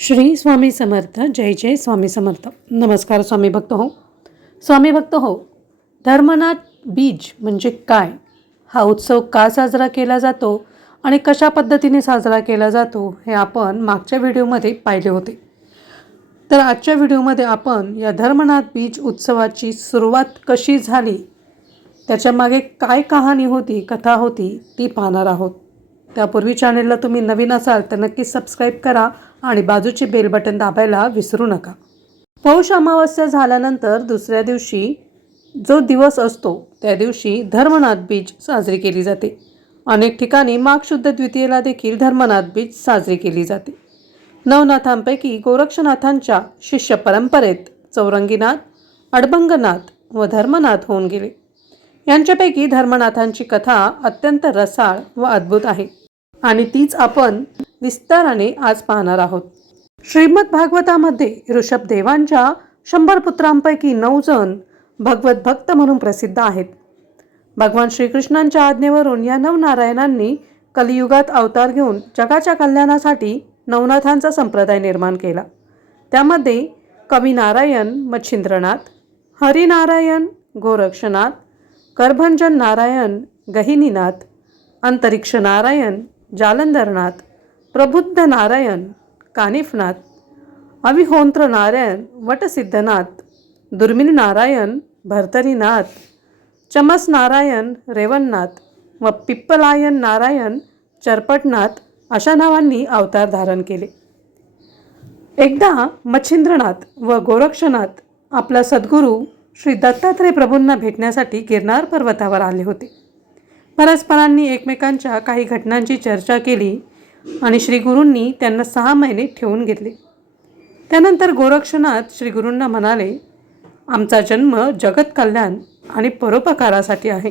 श्री स्वामी समर्थ जय जय स्वामी समर्थ. नमस्कार स्वामी भक्त हो. स्वामी भक्त हो धर्मनाथ बीज म्हणजे काय? हा उत्सव का साजरा केला जातो आणि कशा पद्धतीने साजरा केला जातो हे आपण मागच्या व्हिडिओमध्ये पाहिले होते. तर आजच्या व्हिडिओमध्ये आपण या धर्मनाथ बीज उत्सवाची सुरुवात कशी झाली त्याच्यामागे काय कहाणी होती कथा होती ती पाहणार आहोत. त्यापूर्वी चॅनेलला तुम्ही नवीन असाल तर नक्की सबस्क्राईब करा आणि बाजूचे बेल बटन दाबायला विसरू नका. पौष अमावस्या झाल्यानंतर दुसऱ्या दिवशी जो दिवस असतो त्या दिवशी धर्मनाथ बीज साजरी केली जाते. अनेक ठिकाणी माघशुद्ध द्वितीयेला देखील धर्मनाथ बीज साजरी केली जाते. नवनाथांपैकी गोरक्षनाथांच्या शिष्य परंपरेत चौरंगीनाथ अडबंगनाथ व धर्मनाथ होऊन गेले. यांच्यापैकी धर्मनाथांची कथा अत्यंत रसाळ व अद्भुत आहे. आणि तीच आपण विस्ताराने आज पाहणार आहोत. श्रीमद भागवतामध्ये ऋषभदेवांच्या शंभर पुत्रांपैकी नऊ जण भगवत भक्त म्हणून प्रसिद्ध आहेत. भगवान श्रीकृष्णांच्या आज्ञेवरून या नवनारायणांनी कलियुगात अवतार घेऊन जगाच्या कल्याणासाठी नवनाथांचा संप्रदाय निर्माण केला. त्यामध्ये कवी नारायण मच्छिंद्रनाथ हरिनारायण गोरक्षनाथ करभंजन नारायण गहिनीनाथ अंतरिक्ष नारायण जालंधरनाथ प्रबुद्ध नारायण कानिफनाथ अविहोंत्र नारायण वटसिद्धनाथ दुर्मिळ नारायण भरतरीनाथ चमस नारायण रेवणनाथ व पिप्पलायन नारायण चरपटनाथ अशा नावांनी अवतार धारण केले. एकदा मच्छिंद्रनाथ व गोरक्षनाथ आपला सद्गुरू श्री दत्तात्रय प्रभूंना भेटण्यासाठी गिरनार पर्वतावर आले होते. परस्परांनी एकमेकांच्या काही घटनांची चर्चा केली आणि श्रीगुरूंनी त्यांना सहा महिने ठेवून घेतले. त्यानंतर गोरक्षनाथ श्री गुरूंना म्हणाले आमचा जन्म जगत कल्याण आणि परोपकारासाठी आहे.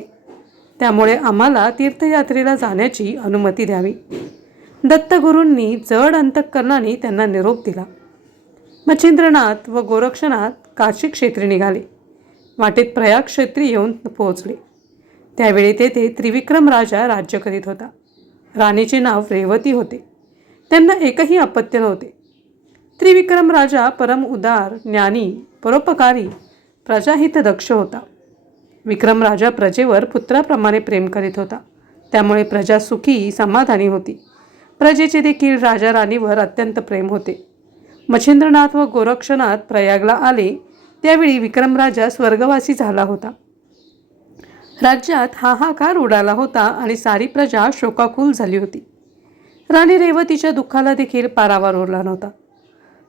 त्यामुळे आम्हाला तीर्थयात्रेला जाण्याची अनुमती द्यावी. दत्तगुरूंनी जड अंतःकरणाने त्यांना निरोप दिला. मच्छिंद्रनाथ व गोरक्षनाथ काशी क्षेत्री निघाले. वाटेत प्रयाग क्षेत्री येऊन पोहोचले. त्यावेळी तेथे त्रिविक्रम राजा राज्य करीत होता. राणीचे नाव रेवती होते. त्यांना एकही अपत्य नव्हते. त्रिविक्रम राजा परम उदार ज्ञानी परोपकारी प्रजाहित दक्ष होता. विक्रम राजा प्रजेवर पुत्राप्रमाणे प्रेम करीत होता. त्यामुळे प्रजा सुखी समाधानी होती. प्रजेचे देखील राजा राणीवर अत्यंत प्रेम होते. मच्छिंद्रनाथ व गोरक्षनाथ प्रयागला आले त्यावेळी विक्रमराजा स्वर्गवासी झाला होता. राज्यात हाहाकार उडाला होता आणि सारी प्रजा शोकाकुल झाली होती. राणी रेवतीच्या दुःखाला देखील पारावार उरला नव्हता.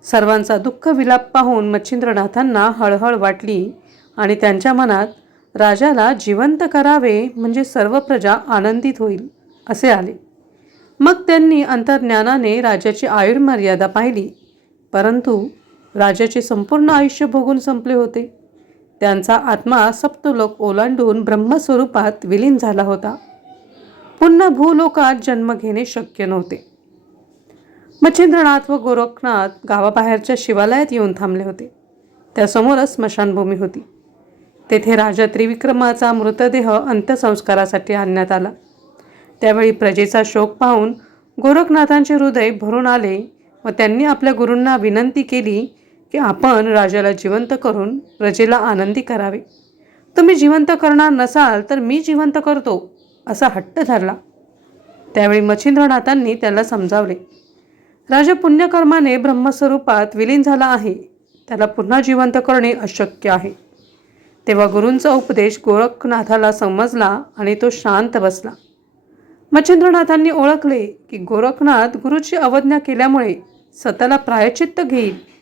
सर्वांचा दुःख विलाप पाहून मच्छिंद्रनाथांना हळहळ वाटली आणि त्यांच्या मनात राजाला जिवंत करावे म्हणजे सर्व प्रजा आनंदित होईल असे आले. मग त्यांनी अंतर्ज्ञानाने राजाची आयुर्मर्यादा पाहिली परंतु राजाचे संपूर्ण आयुष्य भोगून संपले होते. त्यांचा आत्मा सप्तलोक ओलांडून ब्रह्मस्वरूपात विलीन झाला होता. पुन्हा भूलोकात जन्म घेणे शक्य नव्हते. मच्छिंद्रनाथ व गोरखनाथ गावाबाहेरच्या शिवालयात येऊन थांबले होते. त्यासमोरच स्मशानभूमी होती. तेथे राजा त्रिविक्रमाचा मृतदेह अंत्यसंस्कारासाठी आणण्यात आला. त्यावेळी प्रजेचा शोक पाहून गोरखनाथांचे हृदय भरून आले व त्यांनी आपल्या गुरूंना विनंती केली की आपण राजाला जिवंत करून प्रजेला आनंदी करावे. तुम्ही जिवंत करणार नसाल तर मी जिवंत करतो असा हट्ट धरला. त्यावेळी मच्छिंद्रनाथांनी त्याला समजावले राजा पुण्यकर्माने ब्रह्मस्वरूपात विलीन झाला आहे. त्याला पुन्हा जिवंत करणे अशक्य आहे. तेव्हा गुरूंचा उपदेश गोरखनाथाला समजला आणि तो शांत बसला. मच्छिंद्रनाथांनी ओळखले की गोरखनाथ गुरुची अवज्ञा केल्यामुळे स्वतःला प्रायचित्त घेईल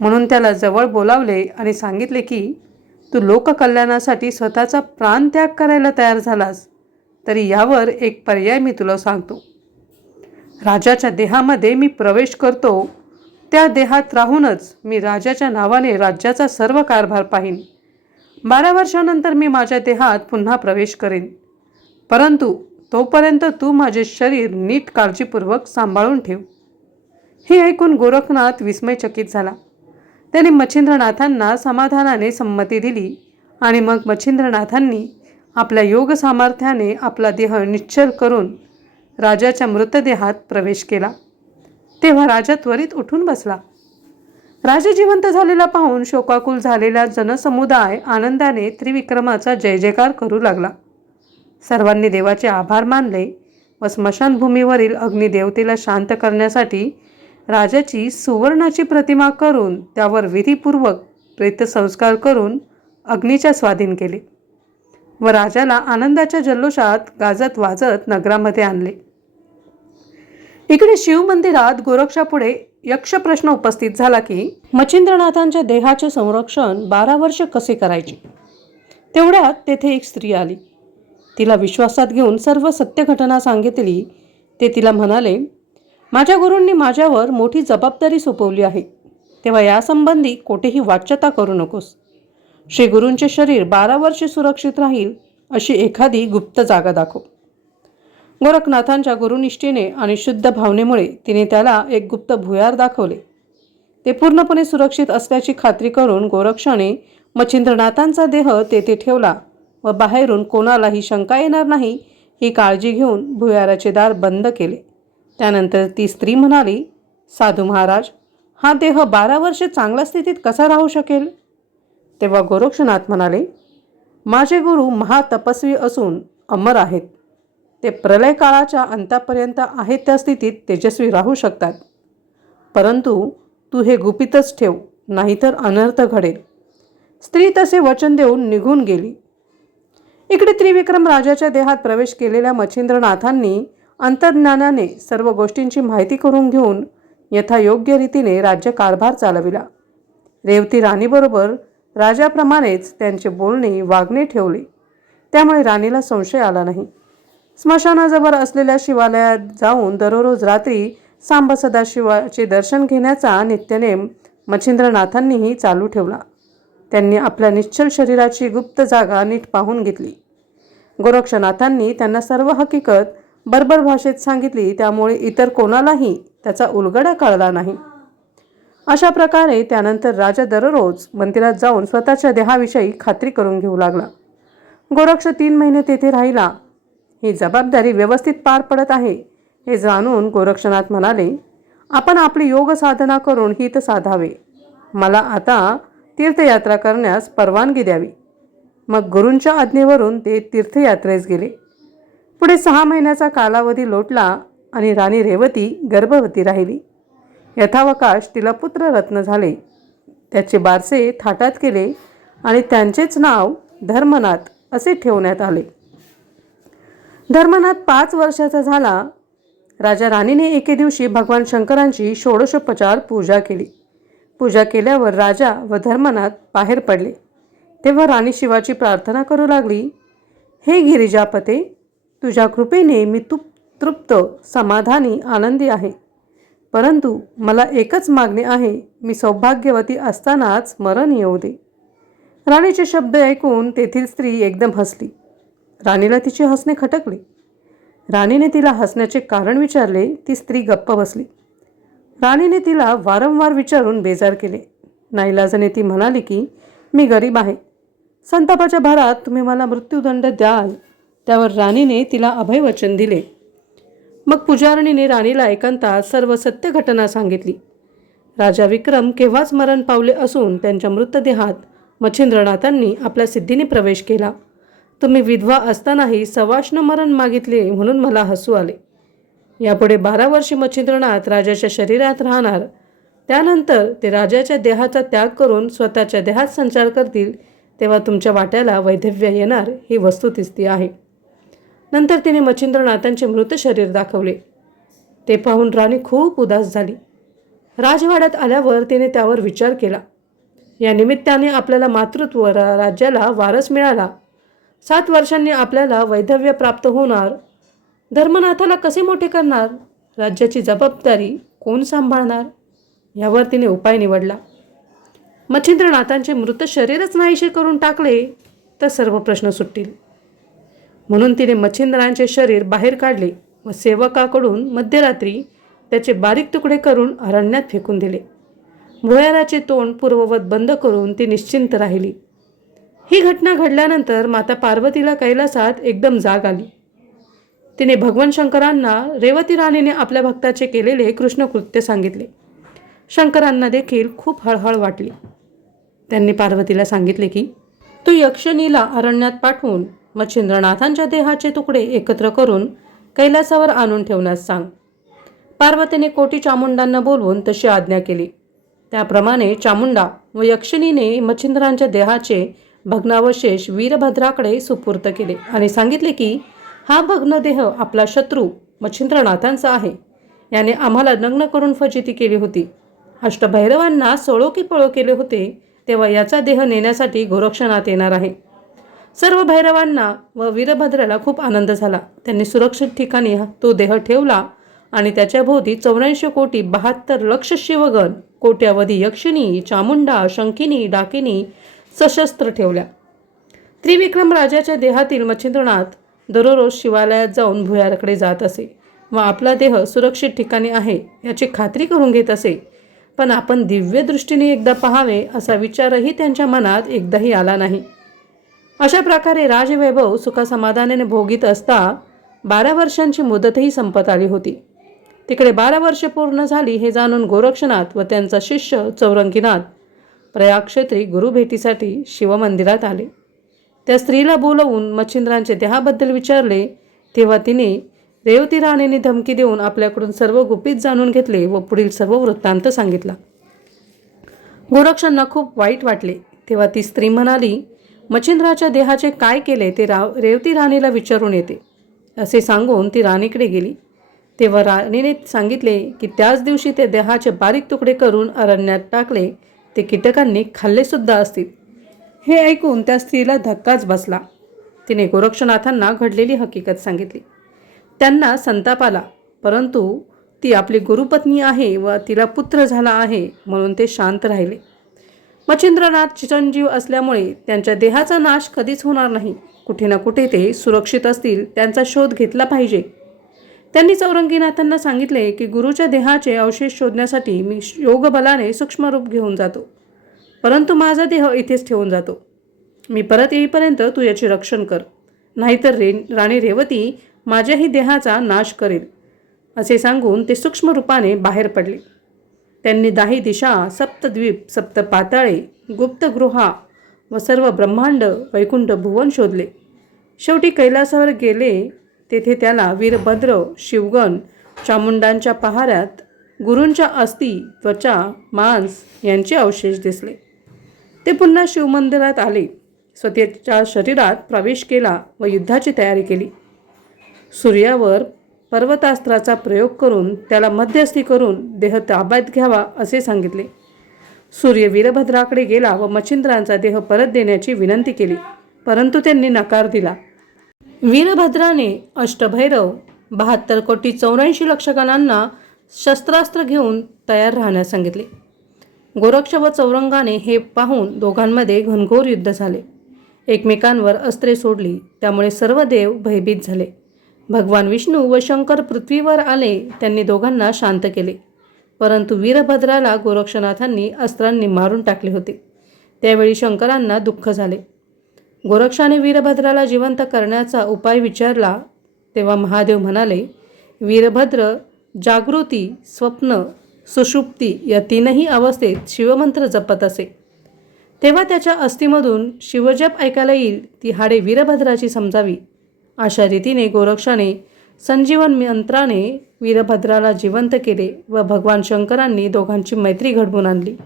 म्हणून त्याला जवळ बोलावले आणि सांगितले की तू लोककल्याणासाठी स्वतःचा प्राण त्याग करायला तयार झालास तरी यावर एक पर्याय मी तुला सांगतो. राजाच्या देहामध्ये मी प्रवेश करतो त्या देहात राहूनच मी राजाच्या नावाने राज्याचा सर्व कारभार पाहीन. बारा वर्षानंतर मी माझ्या देहात पुन्हा प्रवेश करेन. परंतु तोपर्यंत तू माझे शरीर नीट काळजीपूर्वक सांभाळून ठेव. हे ऐकून गोरखनाथ विस्मयचकित झाला. त्याने मच्छिंद्रनाथांना समाधानाने संमती दिली आणि मग मच्छिंद्रनाथांनी आपल्या योग सामर्थ्याने आपला देह निश्चल करून राजाच्या मृतदेहात प्रवेश केला. तेव्हा राजा त्वरित उठून बसला. राजा जिवंत झालेला पाहून शोकाकुल झालेला जनसमुदाय आनंदाने त्रिविक्रमाचा जय जयकार करू लागला. सर्वांनी देवाचे आभार मानले व स्मशानभूमीवरील अग्निदेवतेला शांत करण्यासाठी राजाची सुवर्णाची प्रतिमा करून त्यावर विधीपूर्वक प्रेतसंस्कार करून अग्नीच्या स्वाधीन केले व राजाला आनंदाच्या जल्लोषात गाजत वाजत नगरामध्ये आणले. इकडे शिवमंदिरात गोरक्षापुढे यक्षप्रश्न उपस्थित झाला की मच्छिंद्रनाथांच्या देहाचे संरक्षण बारा वर्ष कसे करायचे? तेवढ्यात तेथे एक स्त्री आली. तिला विश्वासात घेऊन सर्व सत्य घटना सांगितली. ते तिला म्हणाले माझ्या गुरूंनी माझ्यावर मोठी जबाबदारी सोपवली आहे. तेव्हा यासंबंधी कोठेही वाच्यता करू नकोस. श्री गुरूंचे शरीर बारा वर्षे सुरक्षित राहील अशी एखादी गुप्त जागा दाखव. गोरखनाथांच्या गुरुनिष्ठेने आणि शुद्ध भावनेमुळे तिने त्याला एक गुप्त भुयार दाखवले. ते पूर्णपणे सुरक्षित असल्याची खात्री करून गोरक्षाने मच्छिंद्रनाथांचा देह तेथे ठेवला व बाहेरून कोणालाही शंका येणार नाही ही काळजी घेऊन भुयाराचे दार बंद केले. त्यानंतर ती स्त्री म्हणाली साधू महाराज हा देह बारा वर्षे चांगल्या स्थितीत कसा राहू शकेल? तेव्हा गोरक्षनाथ म्हणाले माझे गुरु महातपस्वी असून अमर आहेत. ते प्रलय काळाच्या अंतापर्यंत आहेत त्या स्थितीत तेजस्वी राहू शकतात. परंतु तू हे गुपितच ठेव नाहीतर अनर्थ घडेल. स्त्री तसे वचन देऊन निघून गेली. इकडे त्रिविक्रम राजाच्या देहात प्रवेश केलेल्या मच्छिंद्रनाथांनी अंतर्ज्ञानाने सर्व गोष्टींची माहिती करून घेऊन यथायोग्य रीतीने राज्यकारभार चालविला. रेवती राणीबरोबर राजाप्रमाणेच त्यांचे बोलणे वागणे ठेवले. त्यामुळे राणीला संशय आला नाही. स्मशानाजवळ असलेल्या शिवालयात जाऊन दररोज रात्री सांब सदाशिवाचे दर्शन घेण्याचा नित्यनेम मच्छिंद्रनाथांनीही चालू ठेवला. त्यांनी आपल्या निश्चल शरीराची गुप्त जागा नीट पाहून घेतली. गोरक्षनाथांनी त्यांना सर्व हकीकत बर्बर भाषेत सांगितली त्यामुळे इतर कोणालाही त्याचा उलगडा कळला नाही. अशा प्रकारे त्यानंतर राजा दररोज मंदिरात जाऊन स्वतःच्या देहाविषयी खात्री करून घेऊ लागला. गोरक्ष तीन महिने तेथे राहिला. ही जबाबदारी व्यवस्थित पार पडत आहे हे जाणून गोरक्षनाथ म्हणाले आपण आपली योग साधना करून हित साधावे. मला आता तीर्थयात्रा करण्यास परवानगी द्यावी. मग गुरूंच्या आज्ञेवरून ते तीर्थयात्रेस गेले. पुढे सहा महिन्याचा कालावधी लोटला आणि राणी रेवती गर्भवती राहिली. यथावकाश तिला पुत्ररत्न झाले. त्याचे बारसे थाटात केले आणि त्यांचेच नाव धर्मनाथ असे ठेवण्यात आले. धर्मनाथ पाच वर्षाचा झाला. राजा राणीने एके दिवशी भगवान शंकरांची षोडशोपचार पूजा केली. पूजा केल्यावर राजा व धर्मनाथ बाहेर पडले. तेव्हा राणी शिवाची प्रार्थना करू लागली. हे गिरिजापते तुझ्या कृपेने मी तू तृप्त समाधानी आनंदी आहे. परंतु मला एकच मागणी आहे मी सौभाग्यवती असतानाच मरण येऊ दे. राणीचे शब्द ऐकून तेथील स्त्री एकदम हसली. राणीला तिचे हसणे खटकले. राणीने तिला हसण्याचे कारण विचारले ती स्त्री गप्प बसली. राणीने तिला वारंवार विचारून बेजार केले. नाईलाजाने ती म्हणाली की मी गरीब आहे. संतापाच्या भरात तुम्ही मला मृत्यूदंड द्याल. त्यावर राणीने तिला अभयवचन दिले. मग पुजारणीने राणीला एकांतात सर्व सत्य घटना सांगितली. राजा विक्रम केव्हाच मरण पावले असून त्यांच्या मृतदेहात मच्छिंद्रनाथांनी आपल्या सिद्धीने प्रवेश केला. तुम्ही विधवा असतानाही सवाष्ण मरण मागितले म्हणून मला हसू आले. यापुढे बारा वर्षी मच्छिंद्रनाथ राजाच्या शरीरात राहणार. त्यानंतर ते राजाच्या देहाचा त्याग करून स्वतःच्या देहात संचार करतील तेव्हा तुमच्या वाट्याला वैधव्य येणार ही वस्तुस्थिती आहे. नंतर तिने मच्छिंद्रनाथांचे मृत शरीर दाखवले. ते पाहून राणी खूप उदास झाली. राजवाड्यात आल्यावर तिने त्यावर विचार केला. या निमित्ताने आपल्याला मातृत्व राज्याला वारस मिळाला. सात वर्षांनी आपल्याला वैधव्य प्राप्त होणार. धर्मनाथाला कसे मोठे करणार? राज्याची जबाबदारी कोण सांभाळणार? यावर तिने उपाय निवडला. मच्छिंद्रनाथांचे मृत शरीरच नाहीशे करून टाकले तर सर्व प्रश्न सुटतील. म्हणून तिने मच्छिंद्रांचे शरीर बाहेर काढले व सेवकाकडून मध्यरात्री त्याचे बारीक तुकडे करून अरण्यात फेकून दिले. भुयाराचे तोंड पूर्ववत बंद करून ती निश्चिंत राहिली. ही घटना घडल्यानंतर माता पार्वतीला कैलासात एकदम जाग आली. तिने भगवान शंकरांना रेवती राणीने आपल्या भक्ताचे केलेले कृष्णकृत्य सांगितले. शंकरांना देखील खूप हळहळ वाटली. त्यांनी पार्वतीला सांगितले की तू यक्षनीला अरण्यात पाठवून मच्छिंद्रनाथांच्या देहाचे तुकडे एकत्र करून कैलासावर आणून ठेवण्यास सांग. पार्वतीने कोटी चामुंडांना बोलवून तशी आज्ञा केली. त्याप्रमाणे चामुंडा व यक्षिणीने मच्छिंद्रांच्या देहाचे भग्नावशेष वीरभद्राकडे सुपूर्त केले आणि सांगितले की हा भग्नदेह आपला शत्रू मच्छिंद्रनाथांचा आहे. याने आम्हाला नग्न करून फजिती केली होती. अष्टभैरवांना सोळो की पळो केले होते तेव्हा याचा देह नेण्यासाठी गोरक्षणात येणार आहे. सर्व भैरवांना व वीरभद्राला खूप आनंद झाला. त्यांनी सुरक्षित ठिकाणी तो देह ठेवला आणि त्याच्या भोवती चौऱ्याऐंशी कोटी बहात्तर लक्ष शिवगण कोट्यावधी यक्षिणी चामुंडा शंकिनी डाकिनी सशस्त्र ठेवल्या. त्रिविक्रम राजाच्या देहातील मच्छिंद्रनाथ दररोज शिवालयात जाऊन भुयाराकडे जात असे व आपला देह सुरक्षित ठिकाणी आहे याची खात्री करून घेत असे. पण आपण दिव्य दृष्टीने एकदा पहावे असा विचारही त्यांच्या मनात एकदाही आला नाही. अशा प्रकारे राजवैभव सुखासमाधानाने भोगीत असता बारा वर्षांची मुदतही संपत आली होती. तिकडे बारा वर्षे पूर्ण झाली हे जाणून गोरक्षनाथ व त्यांचा शिष्य चौरंगीनाथ प्रयागक्षेत्री गुरुभेटीसाठी शिवमंदिरात आले. त्या स्त्रीला बोलवून मच्छिंद्रांचे देहाबद्दल विचारले तेव्हा तिने रेवती राणीने धमकी देऊन आपल्याकडून सर्व गुपित जाणून घेतले व पुढील सर्व वृत्तांत सांगितला. गोरक्षांना खूप वाईट वाटले. तेव्हा ती स्त्री म्हणाली मच्छिंद्राच्या देहाचे काय केले ते राव रेवती राणीला विचारून येते. असे सांगून ती राणीकडे गेली. तेव्हा राणीने सांगितले की त्याच दिवशी ते देहाचे बारीक तुकडे करून अरण्यात टाकले. ते कीटकांनी खाल्लेसुद्धा असतील. हे ऐकून त्या स्त्रीला धक्काच बसला. तिने गोरक्षनाथांना घडलेली हकीकत सांगितली. त्यांना संताप आला परंतु ती आपली गुरुपत्नी आहे व तिला पुत्र झाला आहे म्हणून ते शांत राहिले. मच्छिंद्रनाथ चिरंजीव असल्यामुळे त्यांच्या देहाचा नाश कधीच होणार नाही. कुठे ना कुठे ते सुरक्षित असतील त्यांचा शोध घेतला पाहिजे. त्यांनी चौरंगीनाथांना सांगितले की गुरुच्या देहाचे अवशेष शोधण्यासाठी मी योगबलाने सूक्ष्म रूप घेऊन जातो. परंतु माझा देह इथेच ठेवून जातो. मी परत येईपर्यंत तू याचे रक्षण कर. नाहीतर रे राणी रेवती माझ्याही देहाचा नाश करेल. असे सांगून ते सूक्ष्म रूपाने बाहेर पडले. त्यांनी दाही दिशा सप्तद्वीप सप्त पाताळे गुप्तगृहा व सर्व ब्रह्मांड वैकुंठ भुवन शोधले. शेवटी कैलासावर गेले तेथे त्याला वीरभद्र शिवगण चामुंडांच्या पहाऱ्यात गुरूंच्या अस्थी त्वचा मांस यांचे अवशेष दिसले. ते पुन्हा शिवमंदिरात आले. स्वतःच्या शरीरात प्रवेश केला व युद्धाची तयारी केली. सूर्यावर पर्वतास्त्राचा प्रयोग करून त्याला मध्यस्थी करून देह ताब्यात घ्यावा असे सांगितले. सूर्य वीरभद्राकडे गेला व मच्छिंद्रांचा देह परत देण्याची विनंती केली परंतु त्यांनी नकार दिला. वीरभद्राने अष्टभैरव बहात्तर कोटी चौऱ्याऐंशी लक्षकांना शस्त्रास्त्र घेऊन तयार राहण्यास सांगितले. गोरक्ष व चौरंगाने हे पाहून दोघांमध्ये घनघोर युद्ध झाले. एकमेकांवर अस्त्रे सोडली त्यामुळे सर्व देव भयभीत झाले. भगवान विष्णू व शंकर पृथ्वीवर आले त्यांनी दोघांना शांत केले. परंतु वीरभद्राला गोरक्षनाथांनी अस्त्रांनी मारून टाकले होते. त्यावेळी शंकरांना दुःख झाले. गोरक्षाने वीरभद्राला जिवंत करण्याचा उपाय विचारला तेव्हा महादेव म्हणाले वीरभद्र जागृती स्वप्न सुषुप्ती या तीनही अवस्थेत शिवमंत्र जपत असे. तेव्हा त्याच्या अस्थिमधून शिवजप ऐकायला येईल ती हाडे वीरभद्राची समजावी. अशा रीतीने गोरक्षाने संजीवन मंत्राने वीरभद्राला जिवंत केले व भगवान शंकरांनी दोघांची मैत्री घडवून आणली.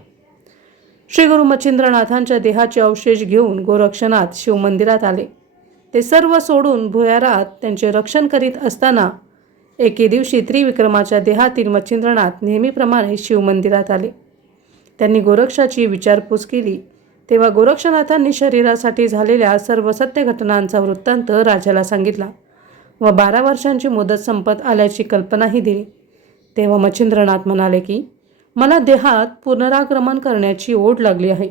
श्री गुरु मच्छिंद्रनाथांच्या देहाचे अवशेष घेऊन गोरक्षनाथ शिवमंदिरात आले. ते सर्व सोडून भुयारात त्यांचे रक्षण करीत असताना एके दिवशी त्रिविक्रमाच्या देहातील मच्छिंद्रनाथ नेहमीप्रमाणे शिवमंदिरात आले. त्यांनी गोरक्षाची विचारपूस केली तेव्हा गोरक्षनाथांनी शरीरासाठी झालेल्या सर्व सत्य घटनांचा वृत्तांत राजाला सांगितला व बारा वर्षांची मुदत संपत आल्याची कल्पनाही दिली. तेव्हा मच्छिंद्रनाथ म्हणाले की मला देहात पुनराक्रमण करण्याची ओढ लागली आहे.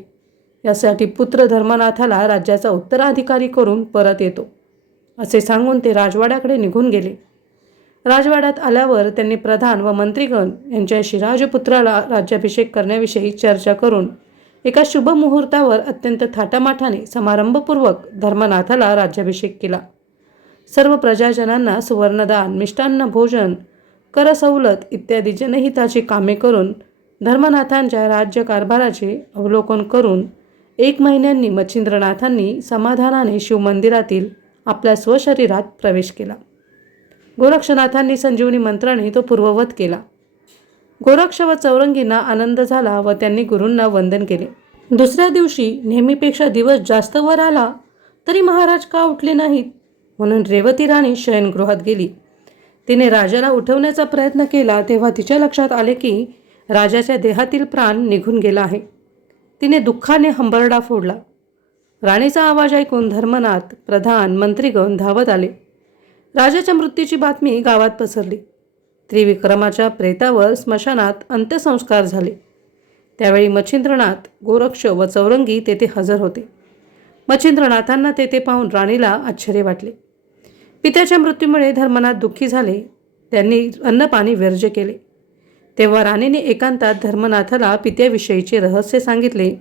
यासाठी पुत्र धर्मनाथाला राज्याचा उत्तराधिकारी करून परत येतो. असे सांगून ते राजवाड्याकडे निघून गेले. राजवाड्यात आल्यावर त्यांनी प्रधान व मंत्रीगण यांच्याशी राजपुत्राला राज्याभिषेक करण्याविषयी चर्चा करून एका शुभ मुहूर्तावर अत्यंत थाटामाठाने समारंभपूर्वक धर्मनाथाला राज्याभिषेक केला. सर्व प्रजाजनांना सुवर्णदान मिष्टान्न भोजन करसवलत इत्यादी जनहिताची कामे करून धर्मनाथांच्या राज्यकारभाराचे अवलोकन करून एक महिन्यांनी मच्छिंद्रनाथांनी समाधानाने शिवमंदिरातील आपल्या स्वशरीरात प्रवेश केला. गोरक्षनाथांनी संजीवनी मंत्राने तो पूर्ववत केला. गोरक्ष व चौरंगींना आनंद झाला व त्यांनी गुरूंना वंदन केले. दुसऱ्या दिवशी नेहमीपेक्षा दिवस जास्त वर आला तरी महाराज का उठले नाहीत? म्हणून रेवती राणी शयनगृहात गेली. तिने राजाला उठवण्याचा प्रयत्न केला तेव्हा तिच्या लक्षात आले की राजाच्या देहातील प्राण निघून गेला आहे. तिने दुःखाने हंबरडा फोडला. राणीचा आवाज ऐकून धर्मनाथ प्रधान मंत्रीगण धावत आले. राजाच्या मृत्यूची बातमी गावात पसरली. त्रिविक्रमाच्या प्रेतावर स्मशानात अंत्यसंस्कार झाले. त्यावेळी मच्छिंद्रनाथ गोरक्ष व चौरंगी तेथे हजर होते. मच्छिंद्रनाथांना तेथे पाहून राणीला आश्चर्य वाटले. पित्याच्या मृत्यूमुळे धर्मनाथ दुःखी झाले. त्यांनी अन्नपाणी व्यर्ज केले. तेव्हा राणीने एकांतात धर्मनाथाला पित्याविषयीचे रहस्य सांगितले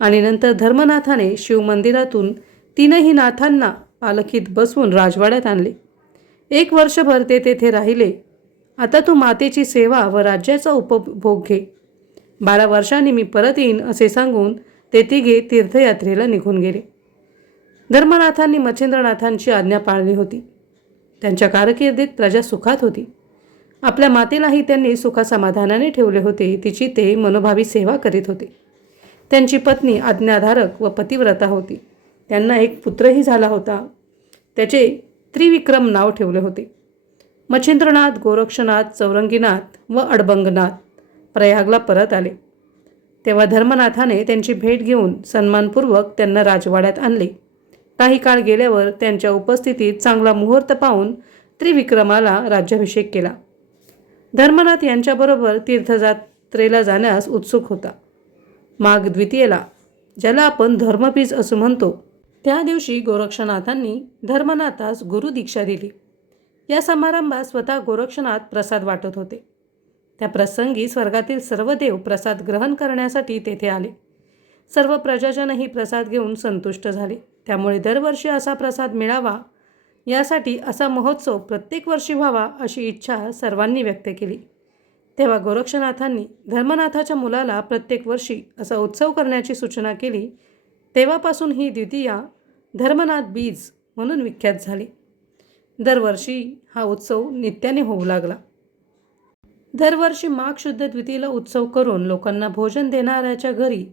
आणि नंतर धर्मनाथाने शिवमंदिरातून तीनही नाथांना पालखीत बसवून राजवाड्यात आणले. एक वर्षभर ते तेथे राहिले. आता तू मातेची सेवा व राज्याचा उपभोग घे. बारा वर्षांनी मी परत येईन असे सांगून ते तिघे तीर्थयात्रेला निघून गेले. धर्मनाथांनी मच्छिंद्रनाथांची आज्ञा पाळली होती. त्यांच्या कारकिर्दीत प्रजा सुखात होती. आपल्या मातेलाही त्यांनी सुखासमाधानाने ठेवले होते तिची ते मनोभावी सेवा करीत होते. त्यांची पत्नी आज्ञाधारक व पतिव्रता होती. त्यांना एक पुत्रही झाला होता. त्याचे त्रिविक्रम नाव ठेवले होते. मच्छिंद्रनाथ गोरक्षनाथ चौरंगीनाथ व अडबंगनाथ प्रयागला परत आले. तेव्हा धर्मनाथाने त्यांची भेट घेऊन सन्मानपूर्वक त्यांना राजवाड्यात आणले. काही काळ गेल्यावर त्यांच्या उपस्थितीत चांगला मुहूर्त पाहून त्रिविक्रमाला राज्याभिषेक केला. धर्मनाथ यांच्याबरोबर तीर्थयात्रेला जाण्यास उत्सुक होता. माघ द्वितीयेला ज्याला आपण धर्मपीज असं म्हणतो त्या दिवशी गोरक्षनाथांनी धर्मनाथास गुरुदीक्षा दिली. या समारंभात स्वतः गोरक्षनाथ प्रसाद वाटत होते. त्या प्रसंगी स्वर्गातील सर्व देव प्रसाद ग्रहण करण्यासाठी तेथे आले. सर्व प्रजाजनही प्रसाद घेऊन संतुष्ट झाले. त्यामुळे दरवर्षी असा प्रसाद मिळावा यासाठी असा महोत्सव प्रत्येक वर्षी व्हावा अशी इच्छा सर्वांनी व्यक्त केली. तेव्हा गोरक्षनाथांनी धर्मनाथाच्या मुलाला प्रत्येक वर्षी असा उत्सव करण्याची सूचना केली. तेव्हापासून ही द्वितीया धर्मनाथ बीज म्हणून विख्यात झाली. दरवर्षी हा उत्सव नित्याने होऊ लागला. दरवर्षी माघ शुद्ध द्वितीयला उत्सव करून लोकांना भोजन देणाऱ्याच्या घरी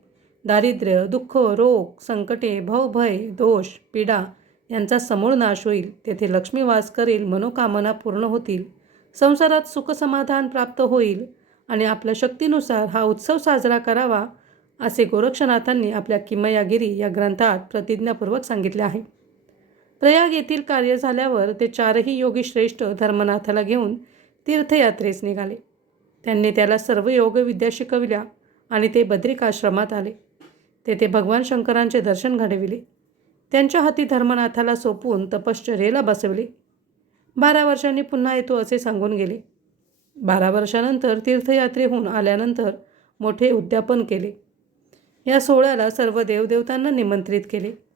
दारिद्र्य दुःख रोग संकटे भवभय दोष पीडा यांचा समूळ नाश होईल. तेथे लक्ष्मी वास करेल मनोकामना पूर्ण होतील संसारात सुखसमाधान प्राप्त होईल आणि आपल्या शक्तीनुसार हा उत्सव साजरा करावा असे गोरक्षनाथांनी आपल्या किमयागिरी या ग्रंथात प्रतिज्ञापूर्वक सांगितले आहे. प्रयाग येथील कार्य झाल्यावर ते चारही योगी श्रेष्ठ धर्मनाथाला घेऊन तीर्थयात्रेस निघाले. त्यांनी त्याला सर्व योगविद्या शिकविल्या आणि ते बद्रिकाश्रमात आले. तेथे भगवान शंकरांचे दर्शन घडविले. त्यांच्या हाती धर्मनाथाला सोपवून तपश्चर्येला बसवले. बारा वर्षांनी पुन्हा येतो असे सांगून गेले. बारा वर्षानंतर तीर्थयात्रेहून आल्यानंतर मोठे उद्यापन केले. या सोहळ्याला सर्व देवदेवतांना निमंत्रित केले.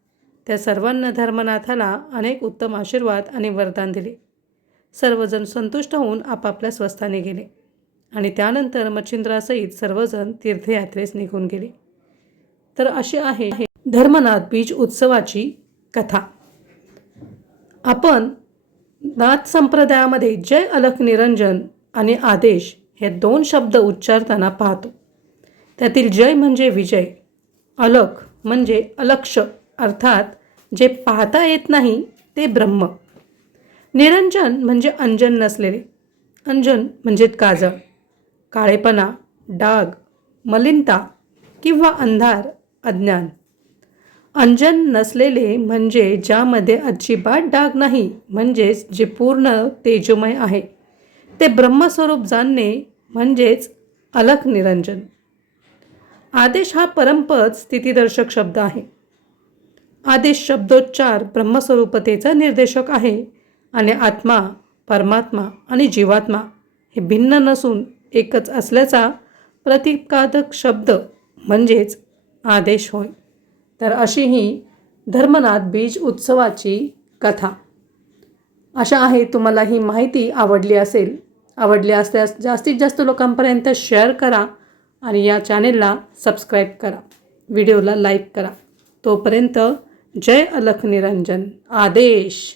त्या सर्वांना धर्मनाथाला अनेक उत्तम आशीर्वाद आणि वरदान दिले. सर्वजण संतुष्ट होऊन आपापल्या स्वस्थाने गेले आणि त्यानंतर मच्छिंद्रासहित सर्वजण तीर्थयात्रेस निघून गेले. तर अशी आहे धर्मनाथ बीज उत्सवाची कथा. आपण नाथ संप्रदायामध्ये जय अलख निरंजन आणि आदेश हे दोन शब्द उच्चारताना पाहतो. त्यातील जय म्हणजे विजय अलख म्हणजे अलक्ष अर्थात जे पाहता येत नाही ते ब्रह्म. निरंजन म्हणजे अंजन नसलेले. अंजन म्हणजे काजळ. काळेपणा डाग मलिनता किंवा अंधार अज्ञान. अंजन नसलेले म्हणजे ज्यामध्ये अजिबात डाग नाही म्हणजेच जे पूर्ण तेजोमय आहे. ते ब्रह्मस्वरूप जाणणे म्हणजेच अलख निरंजन. आदेश हा परमपद स्थितीदर्शक शब्द आहे. आदेश शब्दोच्चार ब्रह्मस्वरूपतेचा निर्देशक आहे. आणि आत्मा परमात्मा आणि जीवात्मा हे भिन्न नसून एकच असल्याचा प्रतिपादक शब्द म्हणजेच आदेश होय. तर अशी ही धर्मनाथ बीज उत्सवाची कथा. आशा आहे तुम्हाला ही माहिती आवडली असेल आवडली असल्यास जास्तीत जास्त लोकांपर्यंत शेअर करा आणि या चॅनेलला सबस्क्राईब करा. व्हिडिओला लाईक करा. तोपर्यंत जय अलख निरंजन. आदेश.